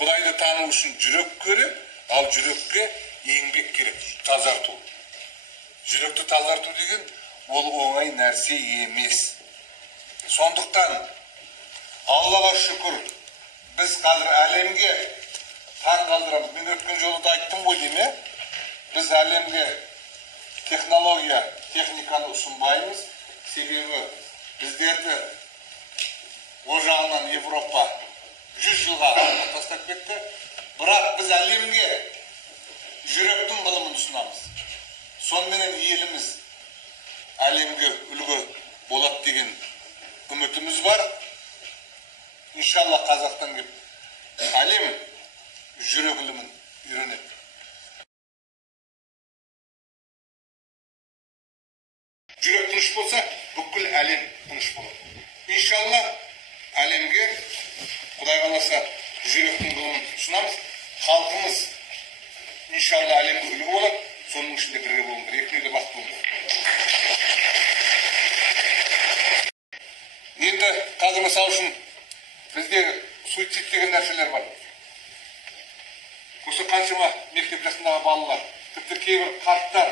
Құдайды тану үшін жүрек керек, ал жүрекке еңбек керек, тазарту. Жүректі тазарту деген ол оңай нәрсе емес. Сондықтан Аллаға шүкір, біз қазір әлемге таң қалдырамыз. Мен өткен жолы да айттым ғой дейме, біз әлемге технология, техниканы ұсынбаймыз. Себебі біздерді ол жағынан Европа 100 жылға тастап кетті. Бірақ біз әлемге жүректің ғылымын ұсынамыз. Сонымен еліміз әлемге үлгі болады деген үмітіміз бар. Иншалла Қазақтан келіп әлем жүрек ғылымын үйренеді. Жүрек тыныш болса, бүкіл әлем тыныш болады. Иншалла әлемге Құдай қаласа жүректің ғылымын ұсынамыз. Халқымыз иншалла әлемге үлгі болады. Соның ішінде бірге болыңдар. Екеуі де бақытты болыңдар. Енді қазір мысалы үшін бізде суицид деген нәрселер бар. Осы қаншама мектеп жасындағы балалар, тіпті кейбір қарттар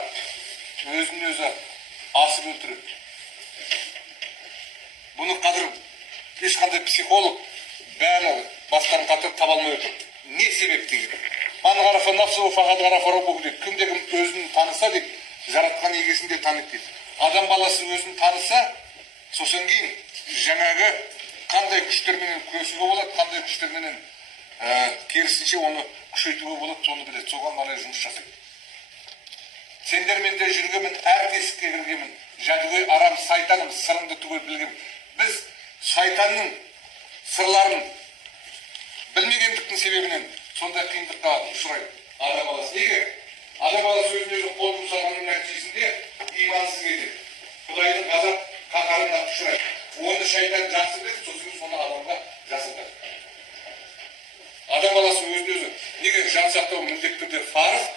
өзін өзі асып өлтіреді. Бұны қазір ешқандай психолог бәрі бастарын қатырып таба алмай отыр. Не себеп деген? Кімде кім өзін таныса дейді, жаратқан егесінде таниды дейді. Адам баласы өзін таныса, сосын кейін жаңағы қандай күштерменен күресуге болады, қандай күштерменен керісінше оны күшейтуге болады, соны біледі. Соған қарай жұмыс жасайды. Сендермен де жүргенмін, әр тесікке кіргенмін, жәдігөй арам сайтаным, сырымды түгел білгенмін. Біз шайтанның сырларын білмегендіктің себебінен сондай қиындыққа ұшырайды адам баласы. Неге? Адам баласы өзіне қол жұмсағанның нәтижесінде имансыз кетеді. Құдайдың ғазап қаһарына ұшырайды. Оны шайтан жақсы біледі, сосын соны адамға жасатады. Адам баласы өзін өзі неге жан сақтау міндетті түрде парыз,